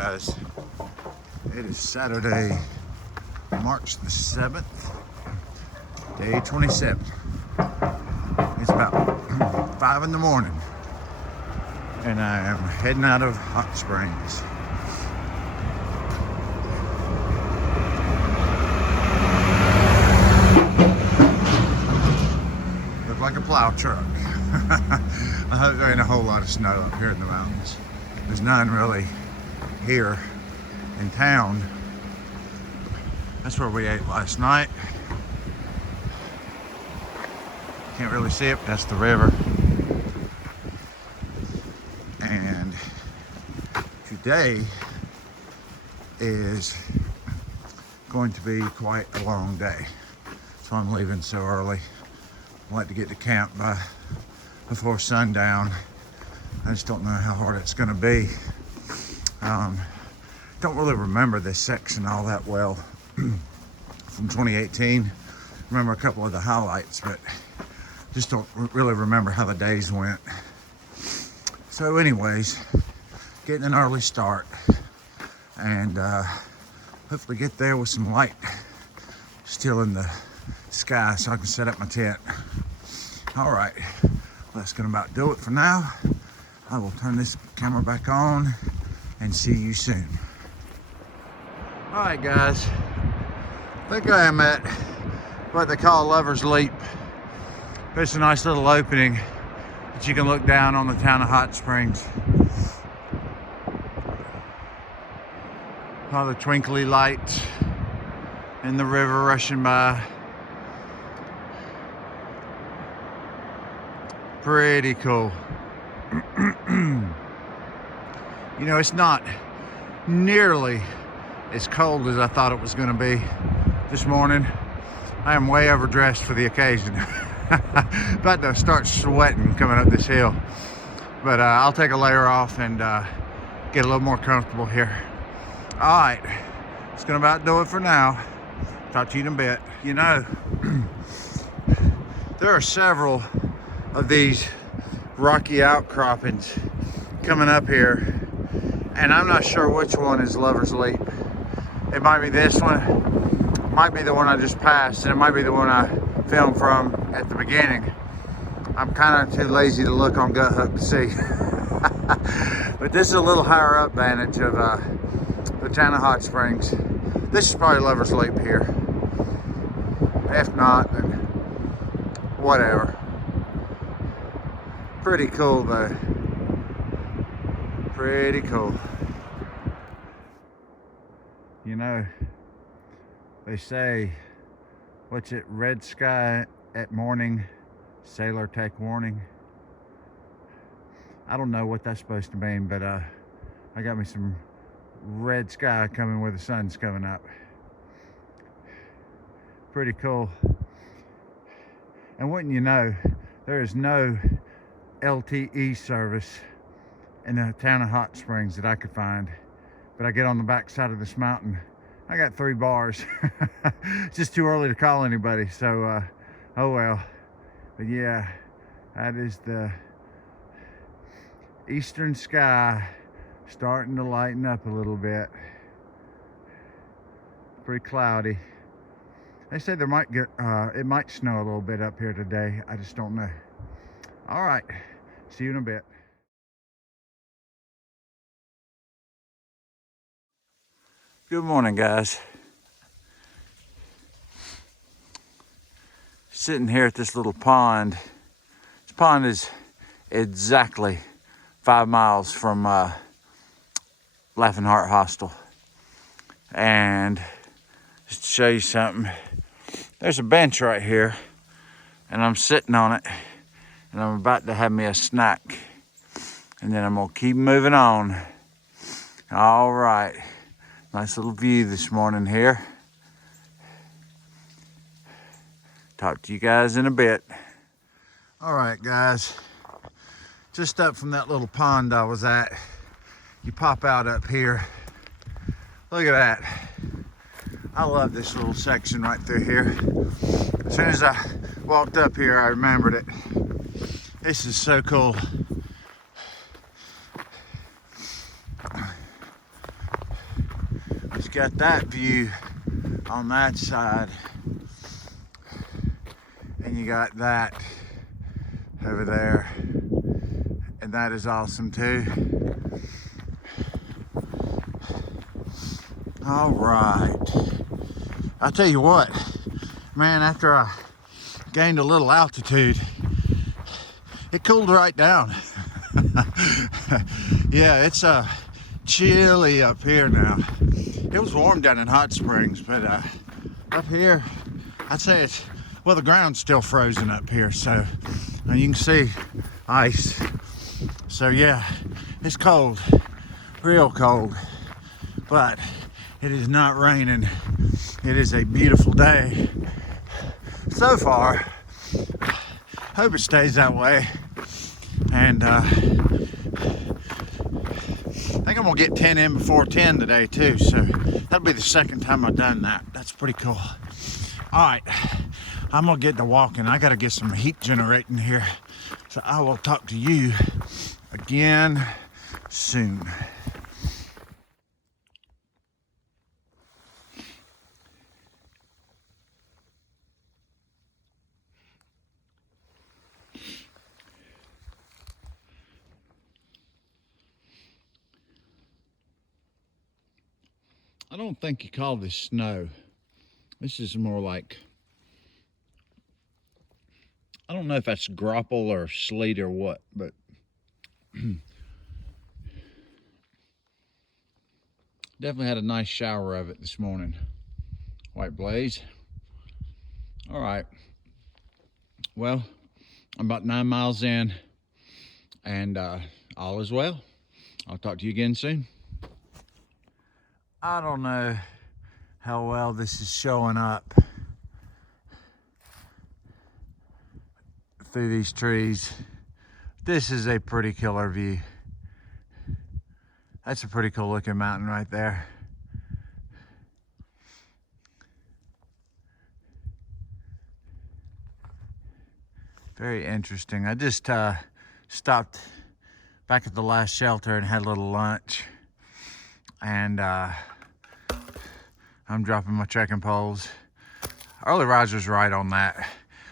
guys. It is Saturday, March the 7th, day 27. It's about 5 in the morning, and I am heading out of Hot Springs. Look like a plow truck. I hope there ain't a whole lot of snow up here in the mountains. There's none really here in town. That's where we ate last night. Can't really see it, but that's the river. And today is going to be quite a long day. So I'm leaving so early. I like to get to camp before sundown. I just don't know how hard it's going to be. Don't really remember this section all that well from 2018. Remember a couple of the highlights, but just don't really remember how the days went. So anyways, getting an early start and hopefully get there with some light still in the sky so I can set up my tent. All right, well, that's gonna about do it for now. I will turn this camera back on and see you soon. All right, guys. I think I am at what they call Lover's Leap. It's a nice little opening that you can look down on the town of Hot Springs. All the twinkly lights and the river rushing by. Pretty cool. You know, it's not nearly as cold as I thought it was going to be this morning. I am way overdressed for the occasion. About to start sweating coming up this hill. But I'll take a layer off and get a little more comfortable here. All right, it's going to about do it for now. Talk to you in a bit. You know, there are several of these rocky outcroppings coming up here, and I'm not sure which one is Lover's Leap. It might be this one, might be the one I just passed, and it might be the one I filmed from at the beginning. I'm kind of too lazy to look on Gut Hook to see. But this is a little higher up vantage of the town of Hot Springs. This is probably Lover's Leap here. If not, then whatever. Pretty cool though. Pretty cool. You know, they say, what's it, red sky at morning, sailor take warning. I don't know what that's supposed to mean, but I got me some red sky coming where the sun's coming up. Pretty cool. And wouldn't you know, there is no LTE service in the town of Hot Springs that I could find. But I get on the back side of this mountain, I got 3 bars. It's just too early to call anybody, so oh well. But yeah, that is the eastern sky starting to lighten up a little bit. Pretty cloudy. They say there might get it might snow a little bit up here today. I just don't know. All right, see you in a bit. Good morning, guys. Sitting here at this little pond. This pond is exactly 5 miles from Laughing Heart Hostel. And just to show you something, there's a bench right here, and I'm sitting on it, and I'm about to have me a snack, and then I'm gonna keep moving on. All right. Nice little view this morning here. Talk to you guys in a bit. All right, guys. Just up from that little pond I was at, you pop out up here. Look at that. I love this little section right through here. As soon as I walked up here, I remembered it. This is so cool. you got that view on that side, and you got that over there, and that is awesome too. All right, I'll tell you what, man, after I gained a little altitude, it cooled right down. Yeah, it's chilly up here now. It was warm down in Hot Springs, but up here, I'd say it's, well, the ground's still frozen up here, so you can see ice. So yeah, it's cold, real cold, but it is not raining. It is a beautiful day so far. Hope it stays that way. And I think I'm gonna get 10 in before 10 today too, so that'll be the second time I've done that. That's pretty cool. All right, I'm gonna get to walking. I gotta get some heat generating here, so I will talk to you again soon. I don't think you call this snow. This is more like, I don't know if that's graupel or sleet or what, but definitely had a nice shower of it this morning. White blaze. All right. Well, I'm about 9 miles in, and all is well. I'll talk to you again soon. I don't know how well this is showing up through these trees. This is a pretty killer view. That's a pretty cool looking mountain right there. Very interesting. I just stopped back at the last shelter and had a little lunch, and I'm dropping my trekking poles. Early riser's right on that.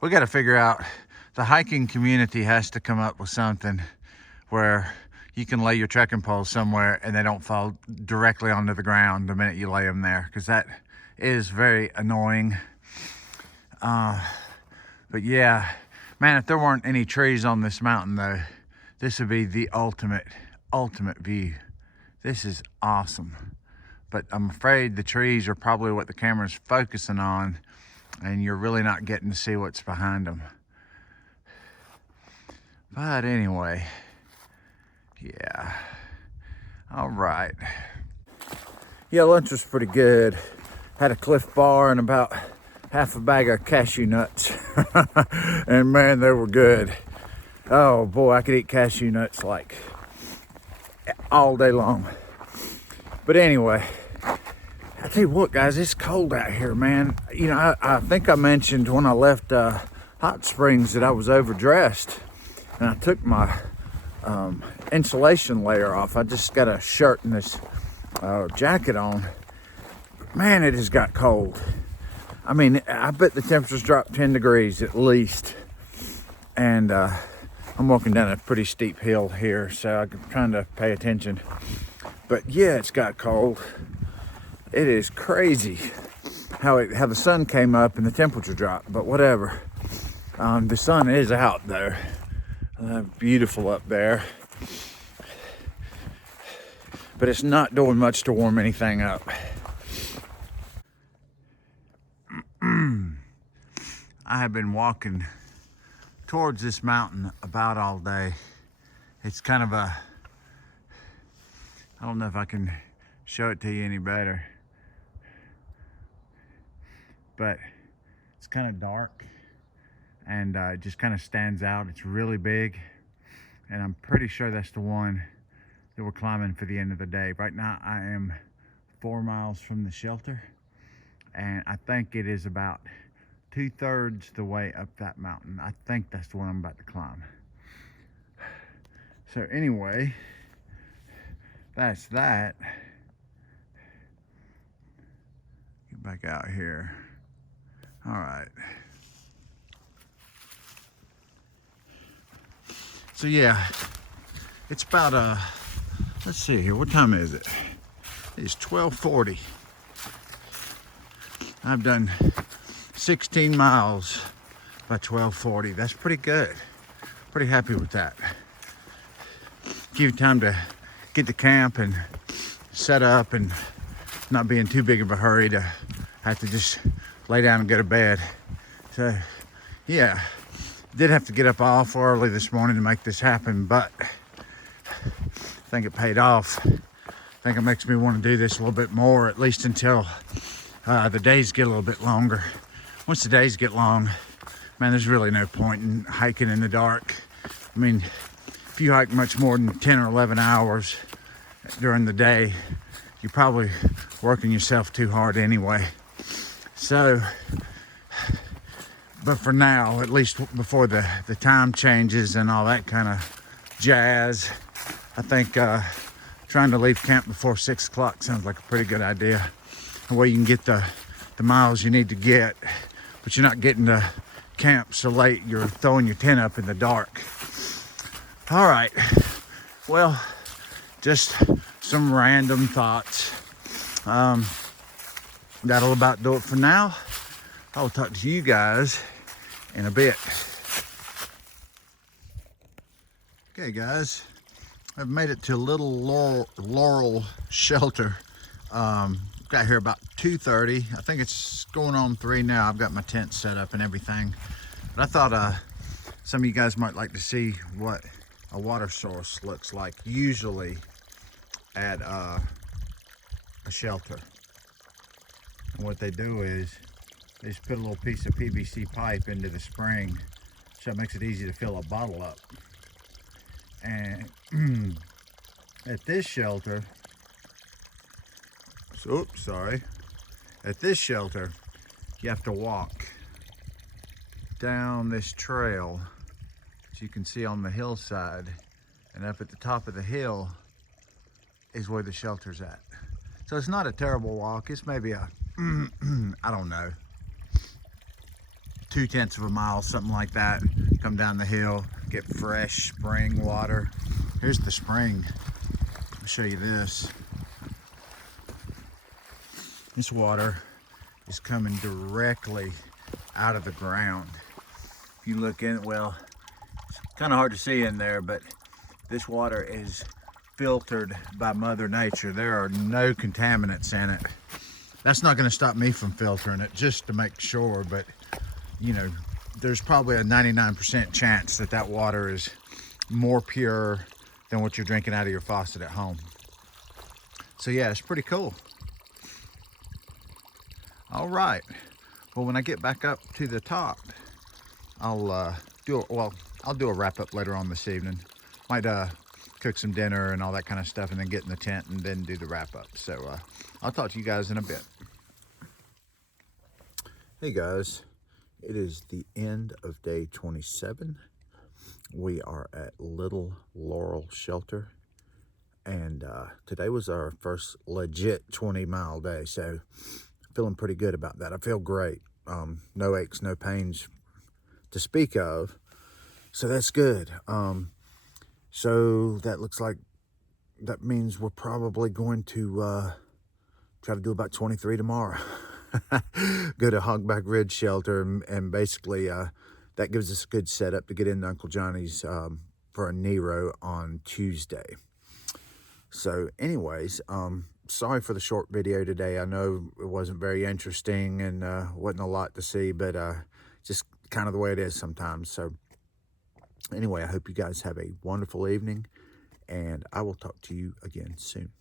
We got to figure out, the hiking community has to come up with something where you can lay your trekking poles somewhere and they don't fall directly onto the ground the minute you lay them there, because that is very annoying. But yeah, man, if there weren't any trees on this mountain though, this would be the ultimate view. This is awesome. But I'm afraid the trees are probably what the camera's focusing on, and you're really not getting to see what's behind them. But anyway, yeah. All right. Yeah, lunch was pretty good. Had a Cliff Bar and about half a bag of cashew nuts. And man, they were good. Oh boy, I could eat cashew nuts like all day long. But anyway, I tell you what, guys, it's cold out here, man. You know, I think I mentioned when I left Hot Springs that I was overdressed, and I took my insulation layer off. I just got a shirt and this jacket on. Man, it has got cold. I mean, I bet the temperatures dropped 10 degrees at least. And I'm walking down a pretty steep hill here, so I'm trying to pay attention. But yeah, it's got cold. It is crazy how the sun came up and the temperature dropped, but whatever. The sun is out though. Beautiful up there. But it's not doing much to warm anything up. I have been walking towards this mountain about all day. It's kind of a, I don't know if I can show it to you any better, but it's kind of dark, and it just kind of stands out. It's really big, and I'm pretty sure that's the one that we're climbing for the end of the day. Right now I am 4 miles from the shelter, and I think it is about 2/3 the way up that mountain. I think that's the one I'm about to climb. So anyway, that's that. back out here. All right. So yeah, it's about let's see here, what time is it? It's 12:40. I've done 16 miles by 12:40. That's pretty good. Pretty happy with that. Give you time to get to camp and set up and not be in too big of a hurry to have to just lay down and go to bed. So yeah, did have to get up awful early this morning to make this happen, but I think it paid off. I think it makes me want to do this a little bit more, at least until the days get a little bit longer. Once the days get long, man, there's really no point in hiking in the dark. I mean, if you hike much more than 10 or 11 hours during the day, you're probably working yourself too hard anyway. So, but for now, at least before the time changes and all that kind of jazz, I think trying to leave camp before 6 o'clock sounds like a pretty good idea. The way you can get the miles you need to get, but you're not getting to camp so late you're throwing your tent up in the dark. All right, well, just some random thoughts. That'll about do it for now. I'll talk to you guys in a bit. Okay guys, I've made it to a little Laurel shelter. Got here about 2:30. I think it's going on 3 now. I've got my tent set up and everything. But I thought some of you guys might like to see what a water source looks like usually at a shelter. And what they do is they just put a little piece of PVC pipe into the spring, so it makes it easy to fill a bottle up. And at this shelter, at this shelter, you have to walk down this trail, as you can see on the hillside, and up at the top of the hill is where the shelter's at. So it's not a terrible walk. It's maybe a, I don't know, 0.2 of a mile, something like that. Come down the hill, get fresh spring water. Here's the spring. I'll show you this. This water is coming directly out of the ground. If you look in, well, it's kind of hard to see in there, but this water is filtered by Mother Nature. There are no contaminants in it. That's not going to stop me from filtering it, just to make sure, but you know, there's probably a 99% chance that that water is more pure than what you're drinking out of your faucet at home. So yeah, it's pretty cool. All right, well, when I get back up to the top, I'll do a wrap up later on this evening. Might cook some dinner and all that kind of stuff, and then get in the tent and then do the wrap up. So I'll talk to you guys in a bit. Hey guys, it is the end of day 27. We are at Little Laurel Shelter, and today was our first legit 20-mile day, so feeling pretty good about that. I feel great. No aches, no pains to speak of, so that's good. So that looks like that means we're probably going to try to do about 23 tomorrow. Go to Hogback Ridge Shelter, and basically that gives us a good setup to get into Uncle Johnny's for a Nero on Tuesday. So anyways, sorry for the short video today. I know it wasn't very interesting and wasn't a lot to see, but just kind of the way it is sometimes. So anyway, I hope you guys have a wonderful evening, and I will talk to you again soon.